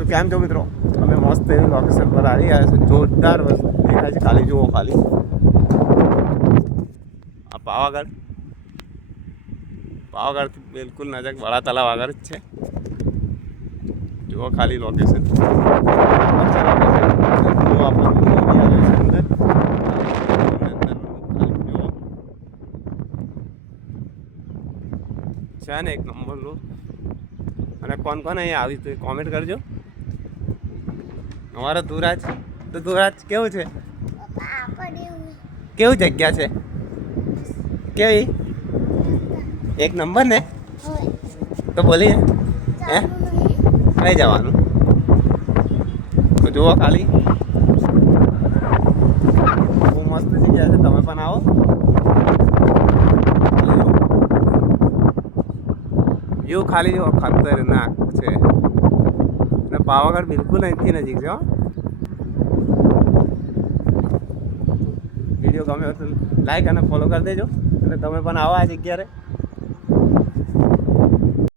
તો કેમ છો મિત્રો, અમે મસ્ત એવી લોકેશન પર આવી ગયા છે. જોરદાર વસ્તુ દેખાય છે, ખાલી જુઓ. ખાલી આ પાવાગઢથી બિલકુલ નજીક બડા તલાવ આગળ જ છે. જુઓ ખાલી લોકેશન જુઓ. આપણું છે ને એક નંબરનું. અને કોણ કોણ અહીંયા આવી તો કોમેન્ટ કરજો. અમારો ધુરાજ તો ધુરાજ કેવું છે? કેવું જગ્યા છે? કેવી? એક નંબર ને? તો બોલીએ હે કઈ જવાનું? તો જુઓ ખાલી બહુ મસ્ત જગ્યા છે. તમે પણ આવો. એવું ખાલી જો ખતરનાક છે. અને પાવાગઢ બિલકુલ અહીંથી નજીક છે. વિડીયો ગમે તો લાઈક અને ફોલો કરી દેજો. અને તમે પણ આવો આ જગ્યાએ.